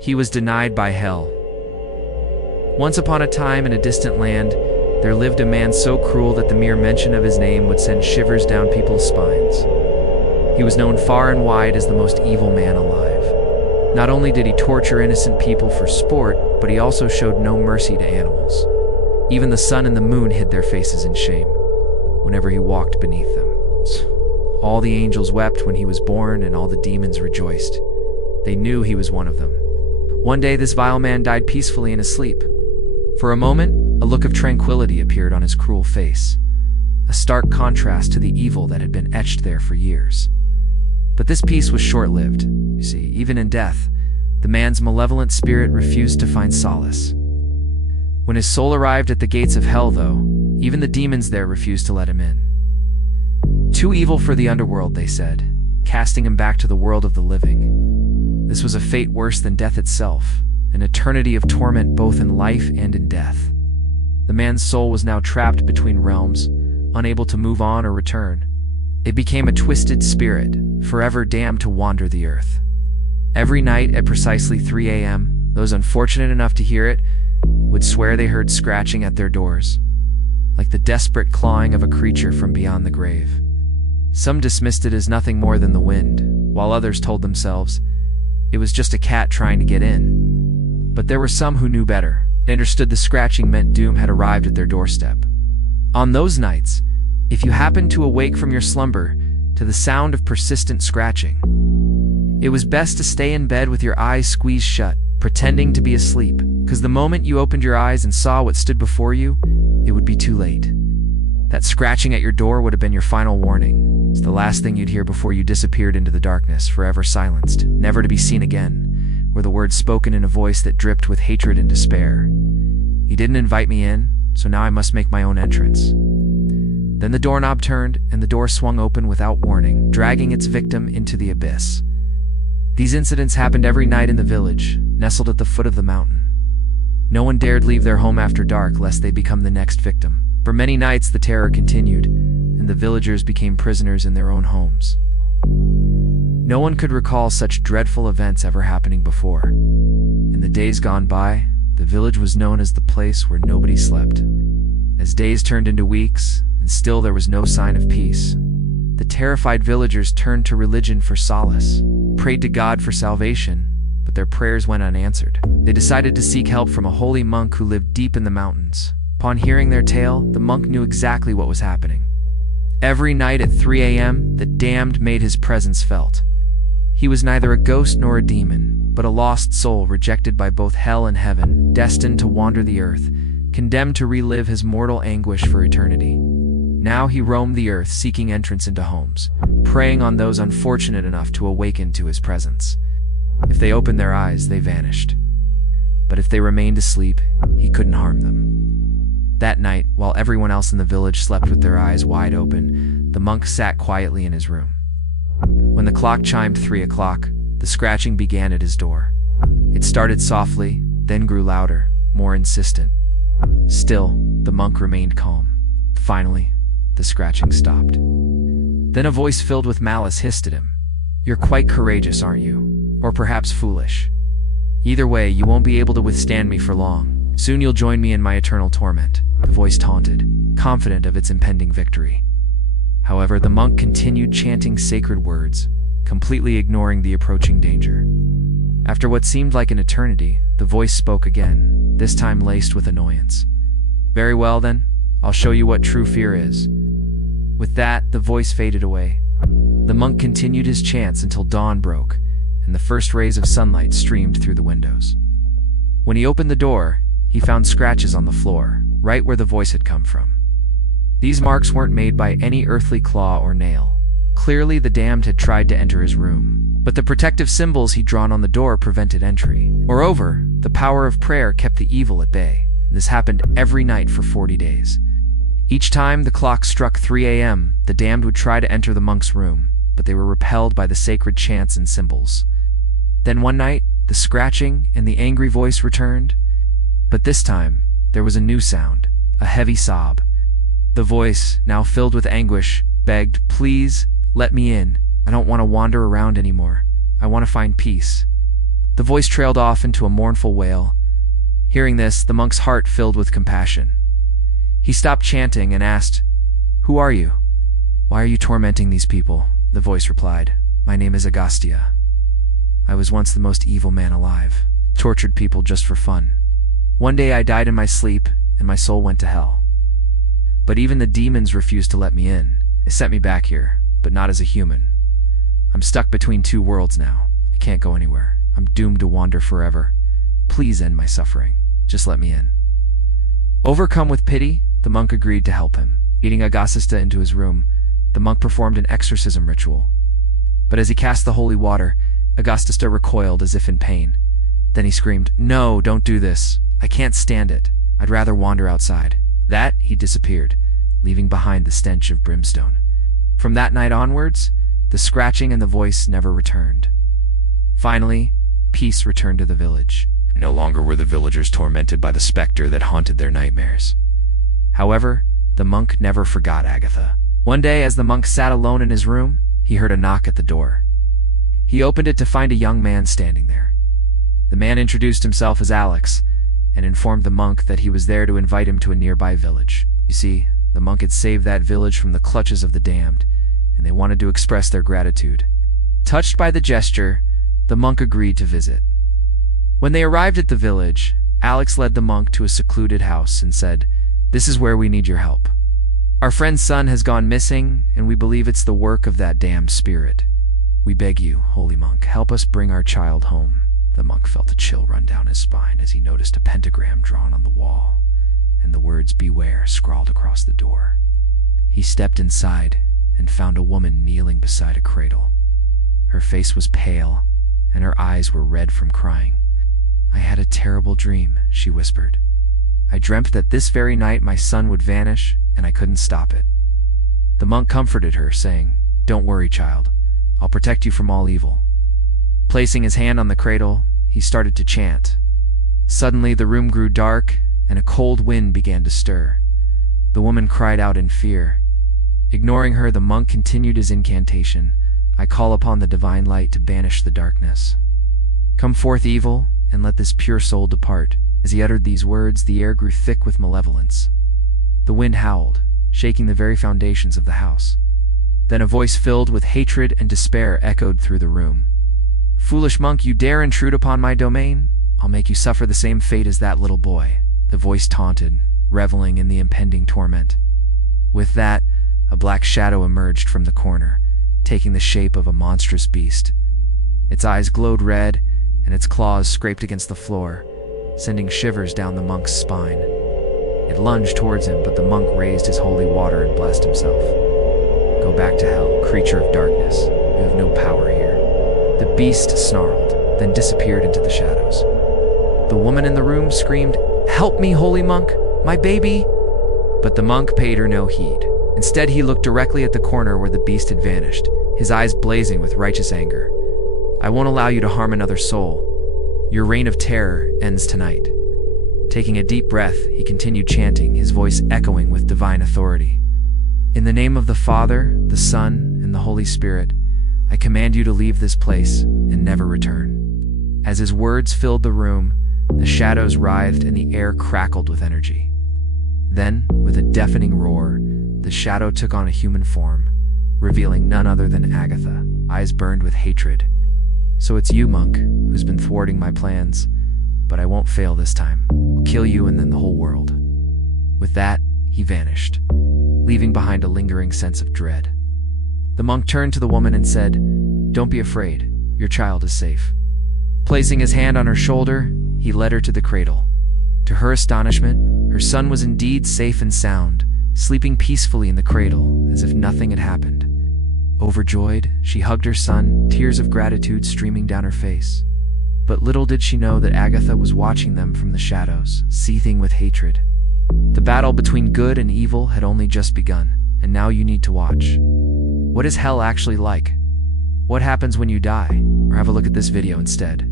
He was denied by hell. Once upon a time in a distant land, there lived a man so cruel that the mere mention of his name would send shivers down people's spines. He was known far and wide as the most evil man alive. Not only did he torture innocent people for sport, but he also showed no mercy to animals. Even the sun and the moon hid their faces in shame whenever he walked beneath them. All the angels wept when he was born, and all the demons rejoiced. They knew he was one of them. One day, this vile man died peacefully in his sleep. For a moment, a look of tranquility appeared on his cruel face, a stark contrast to the evil that had been etched there for years. But this peace was short-lived. You see, even in death, the man's malevolent spirit refused to find solace. When his soul arrived at the gates of hell, though, even the demons there refused to let him in. Too evil for the underworld, they said, casting him back to the world of the living. This was a fate worse than death itself, an eternity of torment both in life and in death. The man's soul was now trapped between realms, unable to move on or return. It became a twisted spirit, forever damned to wander the earth. Every night at precisely 3 a.m., those unfortunate enough to hear it would swear they heard scratching at their doors, like the desperate clawing of a creature from beyond the grave. Some dismissed it as nothing more than the wind, while others told themselves it was just a cat trying to get in. But there were some who knew better. They understood the scratching meant doom had arrived at their doorstep. On those nights, if you happened to awake from your slumber to the sound of persistent scratching, it was best to stay in bed with your eyes squeezed shut, pretending to be asleep, because the moment you opened your eyes and saw what stood before you, it would be too late. That scratching at your door would have been your final warning. It's the last thing you'd hear before you disappeared into the darkness, forever silenced, never to be seen again, were the words spoken in a voice that dripped with hatred and despair. "You didn't invite me in, so now I must make my own entrance." Then the doorknob turned, and the door swung open without warning, dragging its victim into the abyss. These incidents happened every night in the village, nestled at the foot of the mountain. No one dared leave their home after dark, lest they become the next victim. For many nights the terror continued, and the villagers became prisoners in their own homes. No one could recall such dreadful events ever happening before. In the days gone by, the village was known as the place where nobody slept. As days turned into weeks, and still there was no sign of peace, the terrified villagers turned to religion for solace, prayed to God for salvation, but their prayers went unanswered. They decided to seek help from a holy monk who lived deep in the mountains. Upon hearing their tale, the monk knew exactly what was happening. Every night at 3 a.m., the damned made his presence felt. He was neither a ghost nor a demon, but a lost soul rejected by both hell and heaven, destined to wander the earth, condemned to relive his mortal anguish for eternity. Now he roamed the earth seeking entrance into homes, preying on those unfortunate enough to awaken to his presence. If they opened their eyes, they vanished. But if they remained asleep, he couldn't harm them. That night, while everyone else in the village slept with their eyes wide open, the monk sat quietly in his room. When the clock chimed 3 o'clock, the scratching began at his door. It started softly, then grew louder, more insistent. Still, the monk remained calm. Finally, the scratching stopped. Then a voice filled with malice hissed at him. "You're quite courageous, aren't you? Or perhaps foolish. Either way, you won't be able to withstand me for long. Soon you'll join me in my eternal torment," the voice taunted, confident of its impending victory. However, the monk continued chanting sacred words, completely ignoring the approaching danger. After what seemed like an eternity, the voice spoke again, this time laced with annoyance. "Very well then, I'll show you what true fear is." With that, the voice faded away. The monk continued his chants until dawn broke, and the first rays of sunlight streamed through the windows. When he opened the door, he found scratches on the floor, right where the voice had come from. These marks weren't made by any earthly claw or nail. Clearly, the damned had tried to enter his room, but the protective symbols he'd drawn on the door prevented entry. Moreover, the power of prayer kept the evil at bay. This happened every night for 40 days. Each time the clock struck 3 a.m., the damned would try to enter the monk's room, but they were repelled by the sacred chants and symbols. Then one night, the scratching and the angry voice returned. But this time, there was a new sound, a heavy sob. The voice, now filled with anguish, begged, "Please, let me in. I don't want to wander around anymore. I want to find peace." The voice trailed off into a mournful wail. Hearing this, the monk's heart filled with compassion. He stopped chanting and asked, "Who are you? Why are you tormenting these people?" The voice replied, "My name is Agastya. I was once the most evil man alive, tortured people just for fun. One day I died in my sleep, and my soul went to hell. But even the demons refused to let me in. They sent me back here, but not as a human. I'm stuck between two worlds now. I can't go anywhere. I'm doomed to wander forever. Please end my suffering. Just let me in." Overcome with pity, the monk agreed to help him. Leading Agastya into his room, the monk performed an exorcism ritual. But as he cast the holy water, Agastya recoiled as if in pain. Then he screamed, "No, don't do this. I can't stand it. I'd rather wander outside." That, he disappeared, leaving behind the stench of brimstone. From that night onwards, the scratching and the voice never returned. Finally, peace returned to the village. No longer were the villagers tormented by the specter that haunted their nightmares. However, the monk never forgot Agatha. One day, as the monk sat alone in his room, he heard a knock at the door. He opened it to find a young man standing there. The man introduced himself as Alex and informed the monk that he was there to invite him to a nearby village. You see, the monk had saved that village from the clutches of the damned, and they wanted to express their gratitude. Touched by the gesture, the monk agreed to visit. When they arrived at the village, Alex led the monk to a secluded house and said, "This is where we need your help. Our friend's son has gone missing, and we believe it's the work of that damned spirit. We beg you, holy monk, help us bring our child home." The monk felt a chill run down his spine as he noticed a pentagram drawn on the wall, and the words "Beware" scrawled across the door. He stepped inside and found a woman kneeling beside a cradle. Her face was pale, and her eyes were red from crying. "I had a terrible dream," she whispered. "I dreamt that this very night my son would vanish, and I couldn't stop it." The monk comforted her, saying, "Don't worry, child. I'll protect you from all evil." Placing his hand on the cradle, he started to chant. Suddenly, the room grew dark, and a cold wind began to stir. The woman cried out in fear. Ignoring her, the monk continued his incantation, "I call upon the divine light to banish the darkness. Come forth, evil, and let this pure soul depart." As he uttered these words, the air grew thick with malevolence. The wind howled, shaking the very foundations of the house. Then a voice filled with hatred and despair echoed through the room. "Foolish monk, you dare intrude upon my domain? I'll make you suffer the same fate as that little boy." The voice taunted, reveling in the impending torment. With that, a black shadow emerged from the corner, taking the shape of a monstrous beast. Its eyes glowed red, and its claws scraped against the floor, sending shivers down the monk's spine. It lunged towards him, but the monk raised his holy water and blessed himself. "Go back to hell, creature of darkness. You have no power here." The beast snarled, then disappeared into the shadows. The woman in the room screamed, "Help me, holy monk, my baby!" But the monk paid her no heed. Instead, he looked directly at the corner where the beast had vanished, his eyes blazing with righteous anger. "I won't allow you to harm another soul. Your reign of terror ends tonight." Taking a deep breath, he continued chanting, his voice echoing with divine authority. "In the name of the Father, the Son, and the Holy Spirit, I command you to leave this place and never return." As his words filled the room, the shadows writhed and the air crackled with energy. Then, with a deafening roar, the shadow took on a human form, revealing none other than Agatha. Eyes burned with hatred. "So it's you, monk, who's been thwarting my plans, but I won't fail this time. I'll kill you and then the whole world." With that, he vanished, leaving behind a lingering sense of dread. The monk turned to the woman and said, "Don't be afraid, your child is safe." Placing his hand on her shoulder, he led her to the cradle. To her astonishment, her son was indeed safe and sound, sleeping peacefully in the cradle as if nothing had happened. Overjoyed, she hugged her son, tears of gratitude streaming down her face. But little did she know that Agatha was watching them from the shadows, seething with hatred. The battle between good and evil had only just begun, and now you need to watch. What is hell actually like? What happens when you die? Or have a look at this video instead.